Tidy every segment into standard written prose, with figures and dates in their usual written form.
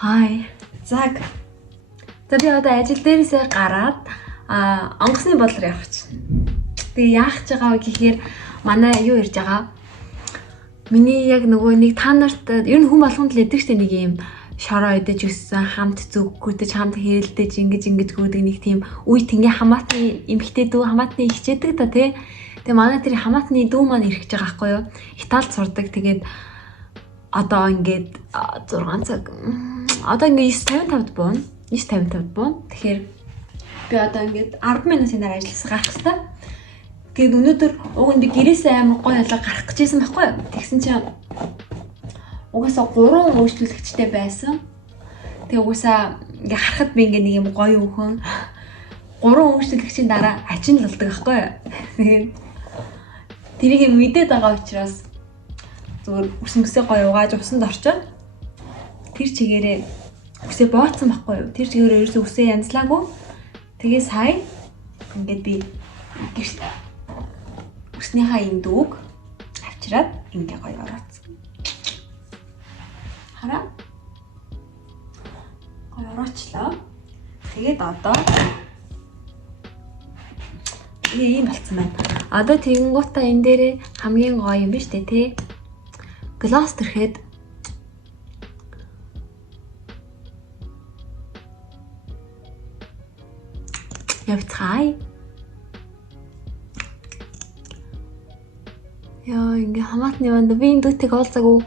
Хай. За би одоо ажил дээрээсээ гараад онгоцны бодлоор явах чинь. Тэгээ яах гэж байгаа вэ гэхээр манай юу ирж байгаа. Миний яг нөгөө нэг та нарт ер нь хүн болгонд л идэг штэ нэг юм шороо идэж өссөн хамт зүггүүдэж хамт хэрэлдэж ингэж гүйдэг нэг тийм үе тэнгийн хамаатны эмхтэй дүү хамаатны ихчээдэг та тий. Тэгээ манай тэр хамаатны дүү маань ирэх гэж байгаа байхгүй юу? Италид сурдаг. Тэгээд одоо ингээд 6 цаг одоо ингээд 9:55-д буuna. 9:55-д буuna. Тэгэхээр би одоо ингээд 10 минутын дараа ажилласаа гарах хэрэгтэй. Тэгээд өнөөдөр уг нь би гэрээсээ амар гоё ялгаа гарах гэжсэн байхгүй юу? Тэгсэн чинь угаасаа 3 үйлчлүүлэгчтэй байсан. Тэгээ угаасаа ингээд харахад би ингээд нэг юм гоё өхөн 3 үйлчлүүлэгчийн дараа ачин лалдаг байхгүй юу? Тэгээд тэрийг мэдээд байгаа учраас зүгээр үсмэсээ гоё угааж усанд орчоод тэр чигээрээ үсээ бооцсон байхгүй юу? Тэр чигээрээ ерөөсөө үсээ янзлаагүй. Тэгээ сая ингээд би үснийхаа энэ дүүг авчираад ингээ гоё орооцсон. Хараа. Гоё ороочлоо. Тэгээд одоо ийм болцсон байна. Одоо тэгэнгуутаа энэ дээрээ хамгийн гоё юм биш үү те? Гласс төрхэд явцгаая. Яа ингээ хамаатны банд би энэ дүүтийг олзаагүй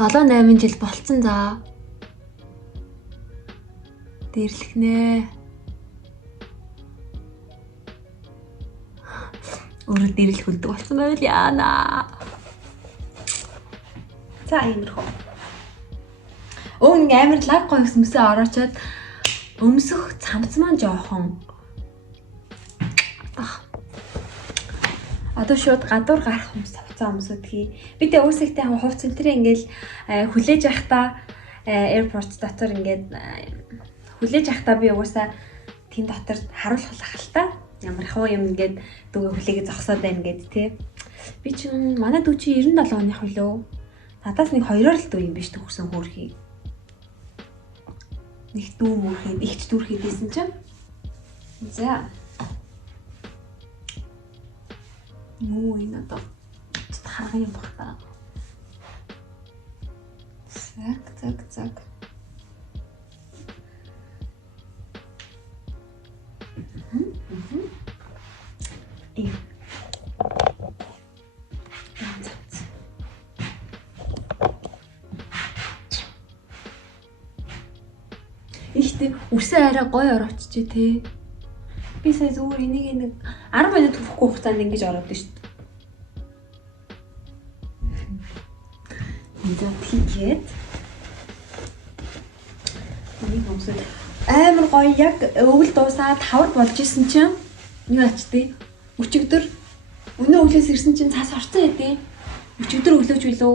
7-8 жил болцсон за. Дэрлэхнэ. Өөрөө дэрлэх үлдэг болсон байвал яана. За иймэрхүү. Ингээ амар лаг гоё өсмөсөө ороочоод өмсөх цамц маань жоохон одоо шууд гадуур гарах хүмүүс тавцаа өмсөдгий. Би тэ өөрсдөө хувц центрээ ингээл хүлээж явахдаа airport дотор ингээд хүлээж явахдаа би угаасаа тийм дотор харуулах ахaltaа ямар хөө юм ингээд дүүгээ хүлээгээ зогсоод байна гэд тэ. Би чинь манай дүү чи 97 оных үлөө. Надаас нэг 2-оор л дүү юм биш төгсөн хөөрхий. Нэг дүү мөрхий, ихч дүүрхий дийсэн чинь. За. Нуу энэ одоо харах юм байна. Цаг. Ихтэй үсээ арай гоё орооччээ те. Би сая зүгээр энийг нэг 10 минут хүрэхгүй хугацаанд ингэж ороод шүү дээ. Энд тийгээд энийг өмсөд амар гоё яг өвөл дуусаад тавар болж исэн чинь юу ачдээ өчигдөр өнөө өглөөс ирсэн чинь цас орцсон хэдий. Өчигдөр өглөөч билүү?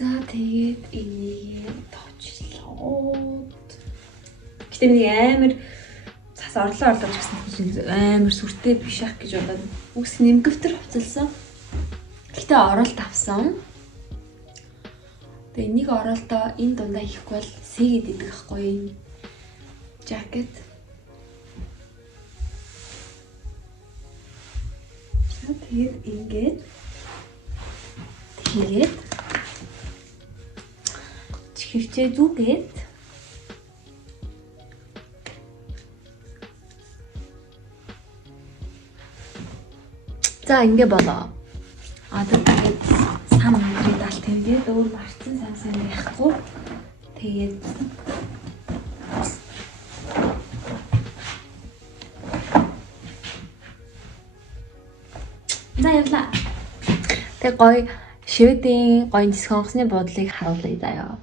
За тэгээд энийг тоочлоо. Гэтэ нэг амар цас орлоо гэсэн амар сүртэй биш ах гэж бодоод үс нэмгэвтер хувцалсан. Гэтэ оролт авсан. Тэгээ нэг оролтоо энэ дундаа ихгүй бол сэгэд идэх байхгүй энэ жакет. Тэгээд ингээд чихвчээ зүгээд за ингэ болоо. Одоо тэгээд сан өндрий даалт тэгээд өөр марцсан сайн яахгүй. Тэгээд за явлаа. Тэг гоё шивэдийн гоё нисэх онгоцны буудлыг харуулъя заяа.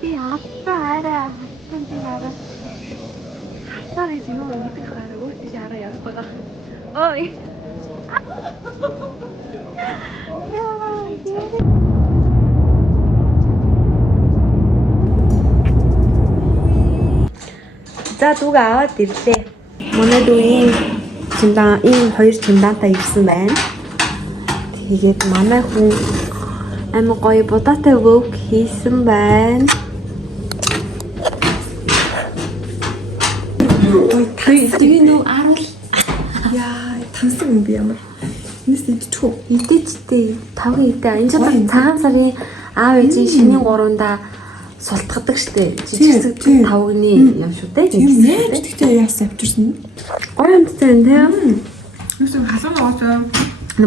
Би аваараа. Сарай зинөө мэдэх хараа өөртөө хараа явах байгаа. Ой. За дүүгээ аваад ирлээ. Манай дүү ийм хоёр чимдаантай ирсэн байна. Тэгээд манай хүн амар гоё будаатай вок хийсэн байна. Тэгээ нөө аруул. Яа, тансаг юм би ямар. Энэс идчихв. Идээчтэй 5 идэ. Энэ ч цагаан сарын аав ээжийн шинийн 3-ндаа султгадаг штэ. Жижиг 5-ны юм шүү дээ. Тэгтээ яасан авчирсан. Гоё юмтай энэ тийм. Нүсэн халуун гоочоо.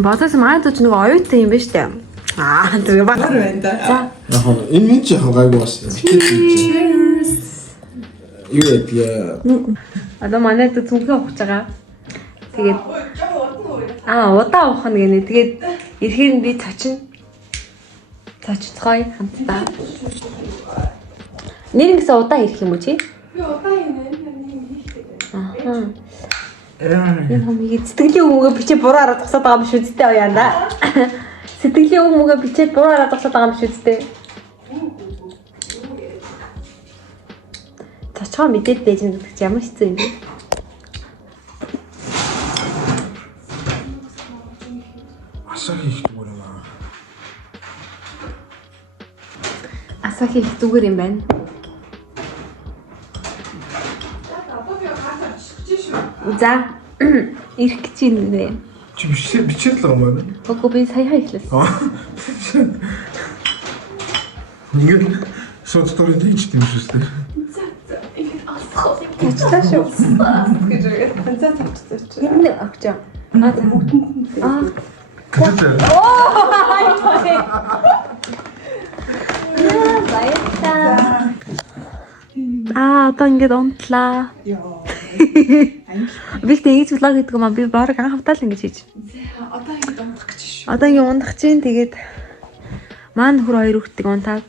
Бодос маань ч нэг оюутан юм байна штэ. Тэгээ баг байна да. Яг энэ ч яг гайгүй бас. Юу яа. Одоо манай дэ зүнхээ ухаж байгаа. Тэгээд удаа ухах гэнэ. Тэгээд ирэхээр нь би цочцгоё хамтдаа. Нэр гэсэн удаа ирэх юм уу чи? Би удаа юм хийхтэй. Энэ хамгийн сэтгэлийн өгмөгөө бичээ буруу хараад тусаад байгаа юм шүү дээ уяанда. Сэтгэлийн өгмөгөө бичээд буруу хараад тусаад байгаа юм шүү дээ. Цочгоо мэдээд байж гэдэг чи ямар хэцүү юм бэ? Асаахи их зүгээр юм аа. Асаахи их зүгээр юм байна. За ирэх гэж юм нэ. Чи бичээд л байгаа юм байна. Үгүй би саяхан эхлэсэн. Ингээд содторын хийж тийм шүү дээ. Тачлаа шүү. гэж үгээд ганцаа тавьчихсан чи. Энэ авч аа. Гэтэл Одоо ингээд унтлаа. Яа. Би тэгж влог хийдэг юм аа. Би баг анхавтаа л ингэж хийж. Одоо ингэ дундах гэж шүү. Одоо ингэ ундах чинь тэгээд маань нөхөр хоёр хүүхдийг унтаад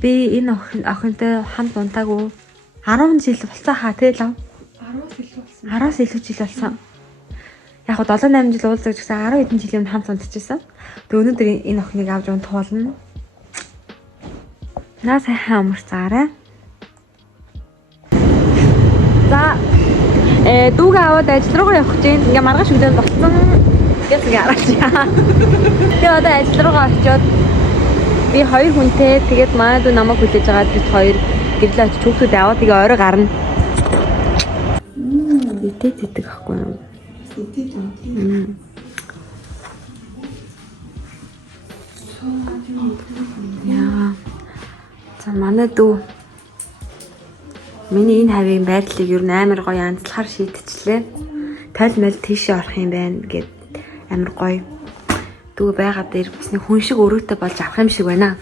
би энэ охинтой хамт унтаагүй 10 жил болцоо хаа тэгэл 10-аас илүү жил болсон. Яг го 7-8 жил уулзаж гэсэн 10 хэдэн жилийн өмнө хамт унтчихсан. Тэг өнөөдөр энэ охиныг авч унтах болно. Наа сайхан амарцаарай. За дүүгээ аваад ажил руугаа явах гэж ингээ маргааш өглөө болсон. Гэс ингээ хараач. Тэгээ одоо ажил руугаа очиод би хоёр хүнтэй тэгээд манай дүү намайг хүлээж байгаа бид хоёр гэрлээ очиж хүүхдүүд аваад тэгээ орой гарна. Идэт идэг ахгүй юу? Идэт юм. Яа. За манай дүү миний энэ хавийн байдлыг юу амар гоё анзлахаар шийдчихлээ. Тал тийшээ орох юм байна гэд амар гоё. Дүү байгаа дээр бас нэг хүн шиг өрөөтэй болж авах юм шиг байна.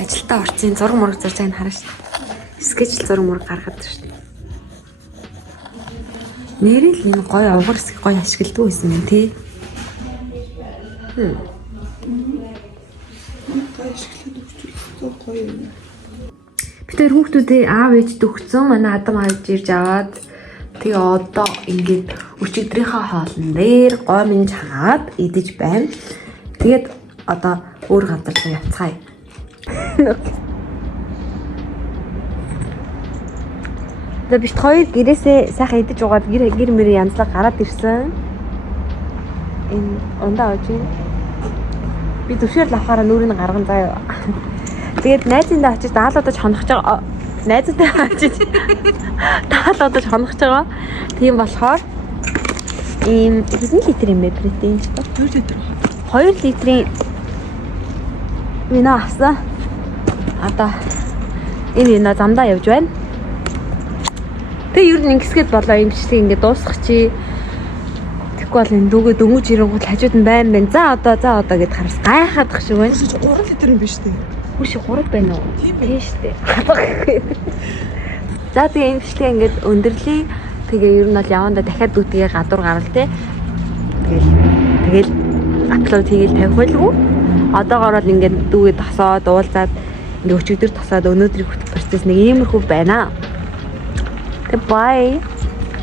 Ажилдаа орцын зураг мураг зарж байгааг хараа шүү дээ. Скетчл зураг мураг гаргаад шүү дээ. Нэрэл энэ гоё овгор хэсэг гоё ашигладаг байсан юм тий. Гоё юм. Бид тэр хүүхдүүдээ аав ээжд өгсөн. Манай адам авч ирж аваад тэгээ одоо ингээд өчигдрийнхаа хоолн дээр гоминж ханаад идэж байна. Тэгээд одоо өөр газар руу явцгаая. За бит хоёр гэрээсээ сайхан идэж угаад гэр мэр янзлаг гараад ирсэн. Энэ ундаа очив. Би төвшөр л авахаараа нүрийг гарган заяа. Тэгээд найзындаа очиж даалуудаж хонохж байгаа. Найзтай очиж даалуудаж хонохж байгаа. Тийм болохоор ийм хэдэн литр юм бэ протеин ч ба? 2 литр. 2 литрийн вино авсан. Одоо энэ вино замдаа явж байна. Тэгээ ер нь ингэсгээд болоо юм шиг ингээд дуусах чи тэгэхгүй бол энэ дүүгээ дөнгөж ирэнгүүт хажууд нь байна. За одоо гэд харс гайхаадах шиг байна. 3 литр юм биш үү? Хүш 3 байна уу? Тийм шүү дээ. За тэгээ энэ бичлэгээ ингээд өндөрлөе. Тэгээ ер нь бол яванда дахиад дүүтгээ гадуур гарал те. Тэгэл апплод хийгээл тавих байлгүй. Одоогоор бол ингээд дүүгээ тосоод уулзаад ингээд өчигдөр тосоод өнөөдрийн хүртэл процесс нэг иймэрхүү байна. Тэгээ bye.